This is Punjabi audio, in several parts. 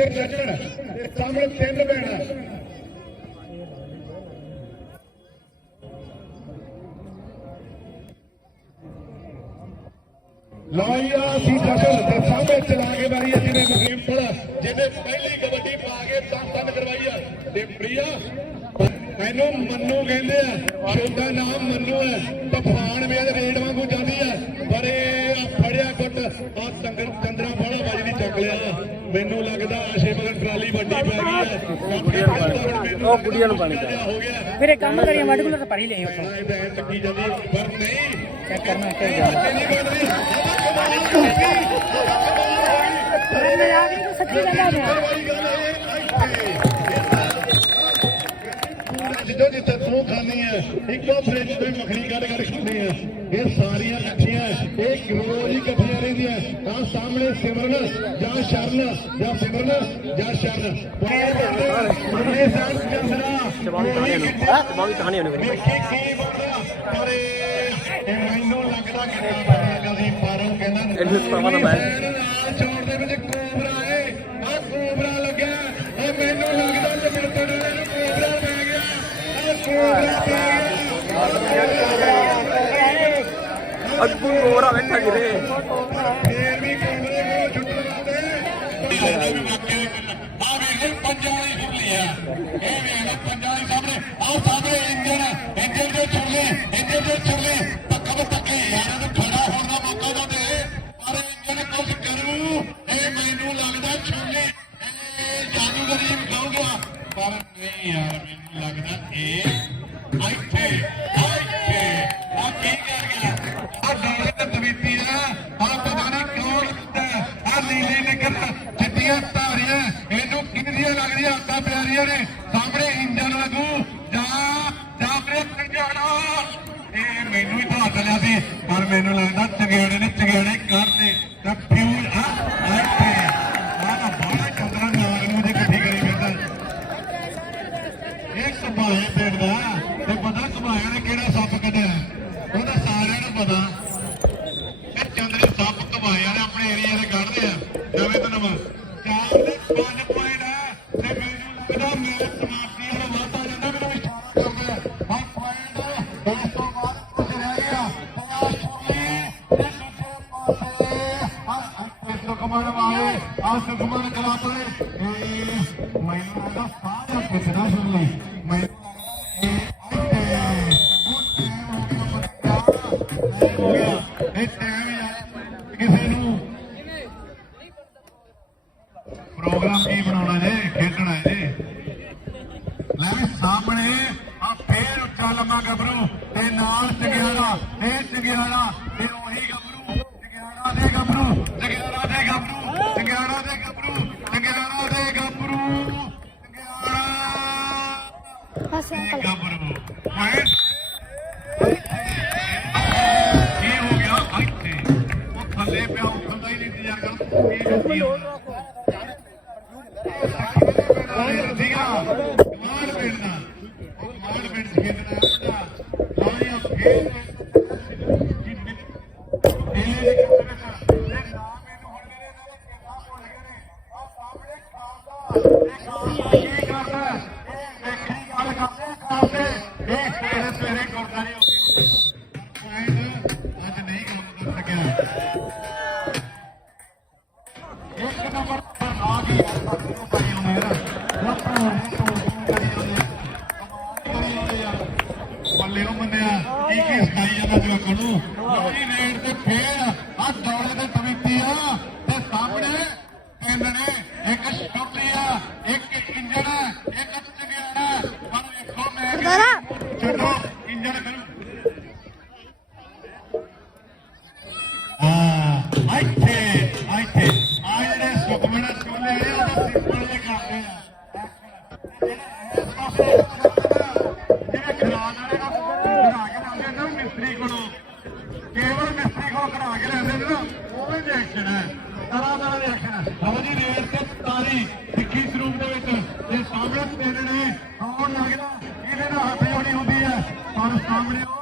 ਸਿਰ ਨੱਚਣ ਤੇ ਸਾਹਮਣੇ ਤਿੰਨ ਭੈਣਾਂ। ਲਾਇਆ ਸੀ ਜਗਲ ਤੇ ਸਾਹਮਣੇ ਚਲਾ ਕੇ ਵਾਰੀ ਹੈ ਜਿਹਨੇ ਮੁਕੀਮ ਪੜਾ ਜਿਹਨੇ ਪਹਿਲੀ ਕਬੱਡੀ ਪਾ ਕੇ ਤਨ ਤਨ ਕਰਵਾਈ ਆ। ਤੇ ਪ੍ਰਿਆ ਮੈਨੂੰ ਮੰਨੂ ਕਹਿੰਦੇ ਆ ਛੋਟਾ ਨਾਮ ਮੰਨੂ ਹੈ ਤੂਫਾਨ ਵੇਦ ਰੇਡ ਵਾਂਗੂ ਜਾਂਦੀ ਆ, ਪਰ ਇਹ ਫੜਿਆ ਗੁੱਟ ਆ ਤੰਗਰ ਚੰਦਰਾ ਫੜਾ ਵਜਦੀ ਚੱਕ ਲਿਆ ਮੈਨੂੰ ਲੱਗਦਾ ਆਸ਼ੇ ਮਗਰ ਟਰਾਲੀ ਵੱਡੀ ਪੈ ਗਈ ਆ ਉਹ ਕੁੜੀਆਂ ਨੂੰ ਪਾਣੀ ਹੋ ਗਿਆ। ਫਿਰ ਇੱਕ ਕੰਮ ਕਰੀਏ ਮੱਡ ਕੋਲ ਪਰੀ ਲਈ ਉੱਥੋਂ। ਇਹ ਤਾਂ ਐਂ ਚੱਕੀ ਜਾਂਦੀ ਪਰ ਨਹੀਂ। ਚੈੱਕ ਕਰਨਾ ਤੇ ਜਾ ਹੋ ਗਈ ਮੈਂ ਆ ਕੇ ਸੱਚੀ ਗੱਲ ਆ। ਵਾਲੀ ਜਿੱਦੋਂ ਜਿੱਥੇ ਤੂੰ ਖਾਣੀ ਹੈ। ਇੱਕੋ ਫ੍ਰਿਜ ਤੋਂ ਮੱਖਣੀ ਕੱਢ ਕੱਢ ਖਾਣੀ ਹੈ। ਇਹ ਸਾਰੀਆਂ ਇਕੱਠੀਆਂ ਇਹ ਰੋਜ਼ ਹੀ ਇਕੱਠੀਆਂ ਰਹਿੰਦੀਆਂ ਆ ਸਾਹਮਣੇ ਸਿਮਰਨ ਜਾਂ ਸ਼ਰਨ ਜਾਂ ਸਿਮਰਨ ਜਾਂ ਸ਼ਰਨ। ਇਹ ਸਾਰ ਚੰਦਰਾ। ਚਬਾਉਣੀ ਕਹਾਣੀ ਚਬਾਉਣੀ ਕਹਾਣੀ ਨੂੰ ਵੇਖੀ ਕੀ ਬਣਦਾ। ਪਰ ਇਹ ਮੈਨੂੰ ਲੱਗਦਾ ਕਿ ਸੀ ਪਰ ਕਹਿੰਦਾ ਇਹਨੂੰ ਸਪਾਵਾ ਦਾ। ਨਾਲ ਚੌੜ ਦੇ ਵਿੱਚ ਕੋਬਰਾ ਏ। ਆ ਕੋਬਰਾ ਲੱਗਿਆ। ਇਹ ਮੈਨੂੰ ਅੱਗੂ ਕੋਰਾ ਬੈਠਾ ਗਿਰੇ ਗਿਆ ਫੇਰ ਵੀ ਇਹ ਵੇਖ ਪੰਜਾਂ ਸਾਹਮਣੇ ਆ ਸਾਹਮਣੇ ਇੰਜਨ ਇੰਜਨ ਦੇ ਛੁੱਲੇ ਇੰਜਨ ਦੇ ਛੁੱਲੇ ਪੱਕਾ ਪੱਕੇ ਯਾਰਾਂ ਨੂੰ ਖੜਾ ਹੋਣ ਦਾ ਮੌਕਾ ਨਾ ਦੇ ਪਰ ਇੰਜਨ ਕੁਝ ਕਰੂ ਇਹ ਮੈਨੂੰ ਲੱਗਦਾ ਛੋਲੇ ਇਹ ਜਾਦੂਗਰੀ ਵਿਖਾਊਗਾ ਪਰ ਨਹੀਂ ਯਾਰ, ਮੈਨੂੰ ਲੱਗਦਾ ਇਹ ਇੱਥੇ ਡੀਲੇ ਤੇ ਤਵੀਤੀ ਪਤਾ ਨਹੀਂ ਕੌਣ ਆ ਨੀਲੀ ਨਿਕਲ ਚਿੱਟੀਆਂ ਧਾਰੀਆਂ। ਇਹਨੂੰ ਕਿੰਨੀਆਂ ਲੱਗਦੀਆਂ ਆਟਾ ਪਿਆਰੀਆਂ ਨੇ। ਸਾਹਮਣੇ ਇੰਜਨ ਲੱਗੂ। ਜਾ ਜਾ ਮੇਰੇ ਪੰਜਾਣਾ ਇਹ ਮੈਨੂੰ ਹੀ ਤਾਂ ਚੱਲਿਆ ਸੀ, ਪਰ ਮੈਨੂੰ ਲੱਗਦਾ ਚੰਗਿਆੜੇ ਨੇ ਚੰਗਿਆੜੇ ਕਰਤੇ। ਤਾਂ ਫਿਊਜ਼ ਵਾਲੇ ਆ ਸੁਖਮਨ ਕਲਾਪਰੇ ਇਹ ਮੈਨੂੰ ਲੱਗਦਾ ਬਸ ਦੇ ਗੱਭਰੂ ਹੈ ਕੀ ਹੋ ਗਿਆ? ਇੱਥੇ। ਉਹ ਥੱਲੇ ਪਿਆ ਉੱਠਦਾ ਹੀ ਨਹੀਂ ਇੰਤਜ਼ਾਰ ਕਰ ਪਰ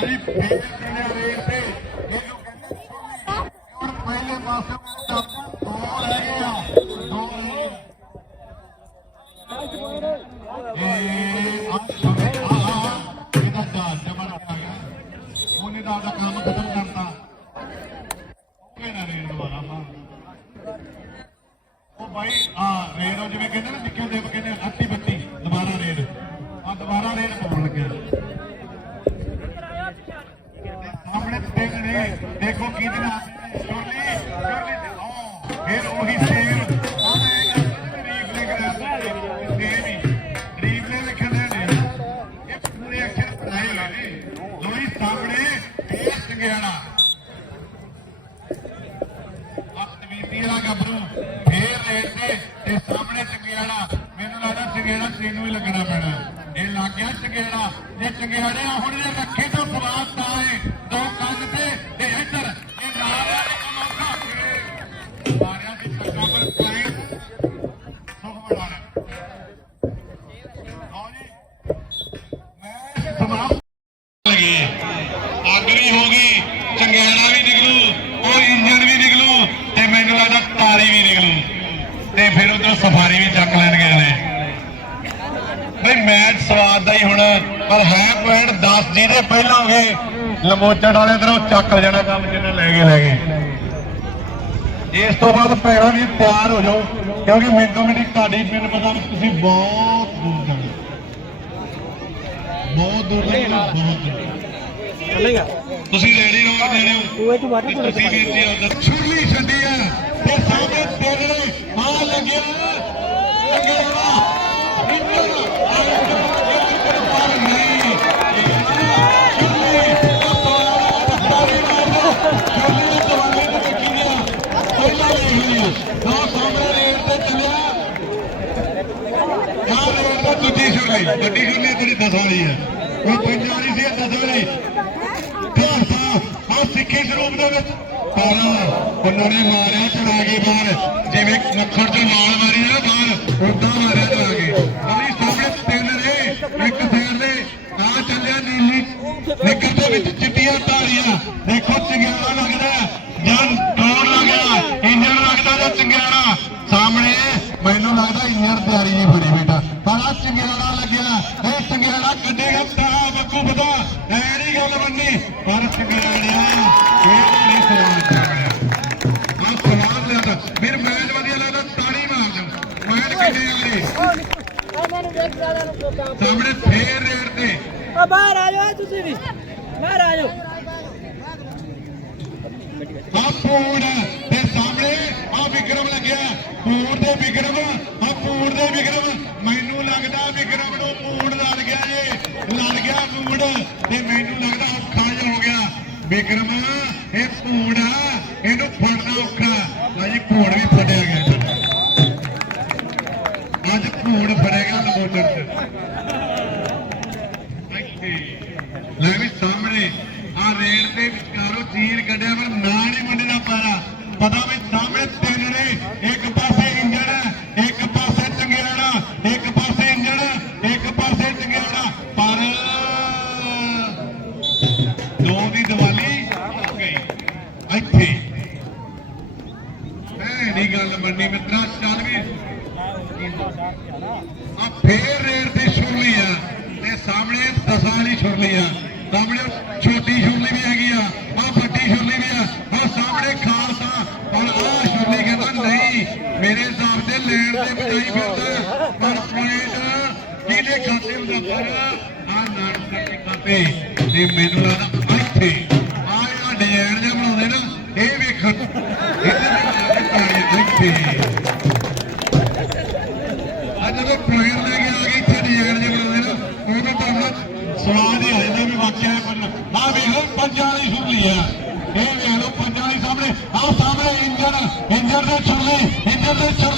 Olha ਤੈਨੂੰ ਪੈਣਾ ਇਹ ਲੱਗ ਗਿਆ ਚੰਗਿਆੜਾ ਜੇ ਚੰਗਿਆੜੇ ਹੁਣ ਜੇ ਰੱਖੇ ਤਾਂ ਸਵਾਦ ਤਾਂ ਹੈ ਦੋ ਕੰਨ ਤੇ ਤੇ ਇੱਧਰ ਇਹ ਨਾਲ ਆ ਇੱਕ ਮੌਕਾ। ਮਾਰਿਆ ਦੀ ਟੱਕਾ ਪਰ ਪੁਆਇੰਟ ਸੁਖ ਬੜਾਣਾ ਆਓ ਜੀ, ਮੈਂ ਸਮਾਪਤ ਲਗੇ ਅੱਗ ਵੀ ਹੋ ਗਈ ਚੰਗਿਆੜਾ ਵੀ ਨਿਕਲੂ, ਉਹ ਇੰਜਨ ਵੀ ਨਿਕਲੂ ਤੇ ਮੈਨੂੰ ਲੱਗਦਾ ਤਾਰੀ ਵੀ ਨਿਕਲੂ। ਤੇ ਫਿਰ ਉਧਰ ਸਫਾਰੀ ਵੀ ਚੱਕ ਸਵਾਦ ਦਾ ਹੀ ਹੁਣ ਪਰ ਹੈ ਪੁਆਇੰਟ 10 ਜਿਹਦੇ ਪਹਿਲਾਂ ਹੋ ਗਏ ਲਮੋਚੜ ਵਾਲੇ ਇਧਰੋਂ ਚੱਕ ਜਾਣਾ ਕੰਮ ਜਿੰਨੇ ਲੈ ਗਏ ਲੈ ਗਏ ਇਸ ਤੋਂ ਬਾਅਦ ਭੈਣਾਂ ਵੀ ਤਿਆਰ ਹੋ ਜਾਓ ਕਿਉਂਕਿ ਮਿੰਟੋ ਮਿੰਟ ਤੁਹਾਡੀ ਮੈਨੂੰ ਪਤਾ ਵੀ ਤੁਸੀਂ ਬਹੁਤ ਦੂਰ ਜਾਣਾ। ਬਹੁਤ ਦੂਰ ਜਾਣਾ ਬਹੁਤ ਦੂਰ ਚੱਲੇਗਾ। ਤੁਸੀਂ ਰੈਡੀ ਰਹੋ ਇਹ ਤੋਂ ਵਾਟਰ ਕੋਲ ਤੁਸੀਂ ਵੀਰ ਜੀ ਆਦਰ ਛੁਰਲੀ ਛੱਡੀ ਆ। ਤੇ ਸਾਹਮਣੇ ਤੇਰੇ ਆ ਲੱਗਿਆ। ਲੱਗਿਆ ਪਹਿਲਾਂ ਦੋ ਸਾਹਮਣੇ ਰੇਡ ਤੇ ਚੱਲਿਆ ਆ ਰੇਡ ਤੇ ਦੂਜੀ ਛੁਰਲੀ ਦੂਜੀ ਛੁਰਲੀ ਜਿਹੜੀ ਦਸ ਵਾਲੀ ਹੈ ਉਹ ਪੰਜ ਵਾਲੀ ਸੀ ਇਹ ਦਸ ਵਾਲੀ ਭਾਰਤਾ ਆ ਸਿੱਖੀ ਸਰੂਪ ਦੇ ਵਿੱਚ ਪਰ ਉਹਨਾਂ ਨੇ ਮਾਰਿਆ ਚੜਾ ਕੇ ਬਾਹਰ ਜਿਵੇਂ ਮੱਖਣ ਤੋਂ ਨਾਲ ਮਾਰੀ ਨਾ ਬਾਹਰ ਉਦਾਂ ਮਾਰਿਆ ਚੜਾ ਕੇ ਉਹਦੀ ਸਾਹਮਣੇ ਤਿੰਨ ਨੇ ਇੱਕ ਸਾਈਡ ਦੇ ਆ ਚੱਲਿਆ ਨੀਲੀ ਨਿਕਲ ਦੇ ਵਿੱਚ ਚਿੱਟੀਆਂ ਧਾਰੀਆਂ ਦੇਖੋ ਚੰਗਿਆੜਾ ਲੱਗ ਸਾਹਮਣੇ ਫੇਰ ਰੇਡ ਤੇ। ਆ ਬਾਹਰ ਆ ਜਾਓ ਤੁਸੀਂ ਵੀ। ਬਾਹਰ ਆ ਜਾਓ। ਆ ਪੂੜ ਤੇ ਸਾਹਮਣੇ ਆ ਵਿਕਰਮ ਲੱਗਿਆ। ਪੂੜ ਦੇ ਵਿਕਰਮ ਆ ਪੂੜ ਦੇ ਵਿਕਰਮ। ਮੈਨੂੰ ਲੱਗਦਾ ਵਿਕਰਮ ਨੂੰ ਪੂੜ ਲੜ ਗਿਆ ਜੇ। ਲੜ ਗਿਆ ਪੂੜ ਤੇ ਮੈਨੂੰ ਲੱਗਦਾ ਔਖਾ ਹੋ ਗਿਆ। ਵਿਕਰਮ ਇਹ ਪੂੜ ਆ ਇਹਨੂੰ ਆ ਰੇਡ ਦੇ ਵਿਚਾਰੋਂ ਚੀਰ ਕੱਢਿਆ ਪਰ ਨਾ ਨਹੀਂ ਮੰਨਣਾ ਪਾਰਾ। ਪਤਾ ਵੀ ਸਾਹਮਣੇ ਤਿੰਨ ਨੇ, ਇੱਕ ਪਾਸੇ ਇੰਜਣ ਹੈ ਇੱਕ ਪਾਸੇ ਚੰਗਿਆੜਾ, ਇੱਕ ਪਾਸੇ ਇੰਜਣ, ਇੱਕ ਪਾਸੇ ਚੰਗਿਆੜਾ। ਪਰ ਦੋ ਦੀ ਦੀਵਾਲੀ ਹੋ ਗਈ। ਇੱਥੇ। ਐ ਨਹੀਂ ਗੱਲ ਮੰਨੀ ਮਿੱਤਰਾ, ਚੱਲ ਵੀ। ਆ ਫੇਰ ਰੇਡ ਤੇ ਛੁਰਲੀ ਆ, ਤੇ ਸਾਹਮਣੇ ਦਸਾਂ ਵਾਲੀ ਛੁਰਲੀ ਆ। ਸਾਹਮਣੇ ਛੋਟੀ ਛੁਰਲੀ ਵੀ ਹੈਗੀ ਆ ਆ ਵੱਡੀ ਛੁਰਲੀ ਵੀ ਆ। ਆ ਸਾਹਮਣੇ ਖਾਲਸਾ ਪਰ ਆ ਛੁਰਲੀ ਕਹਿੰਦਾ, ਨਹੀਂ, ਮੇਰੇ ਹਿਸਾਬ ਤੇ ਲੈਣ ਦੇ ਬਜਾਈ ਫਿਰਦਾ ਪਰ ਪੁਆਇੰਟ ਕਿਹਦੇ ਖਾਤੇ ਹੁੰਦਾ ਪਰ ਆ ਨਾਨਕ ਦੇ ਖਾਤੇ। ਤੇ ਮੈਨੂੰ ਲੱਗਦਾ ਇੱਥੇ ਆ ਜਿਹੜਾ ਡਿਜ਼ਾਈਨ ਜਿਹਾ ਬਣਾਉਂਦੇ ਨਾ, ਇਹ ਵੇਖਣ। ਇਹਦੇ ਇੱਥੇ ਹੀ ਆ ਜਾਂਦਾ ਵੀ ਵਾਕਿਆ ਇਹ ਆ ਵੇਖ ਲਓ ਪੰਜਾਂ ਵਾਲੀ ਸੁਣਲੀ ਆ ਇਹ ਵੇਖ ਲਓ, ਪੰਜਾਂ ਵਾਲੀ ਸਾਹਮਣੇ। ਆ ਸਾਹਮਣੇ ਇੰਜਨ ਇੰਜਨ ਦੇ ਛੁਰਲੀ ਇੰਜਨ ਦੇ ਛੁਰਲੀ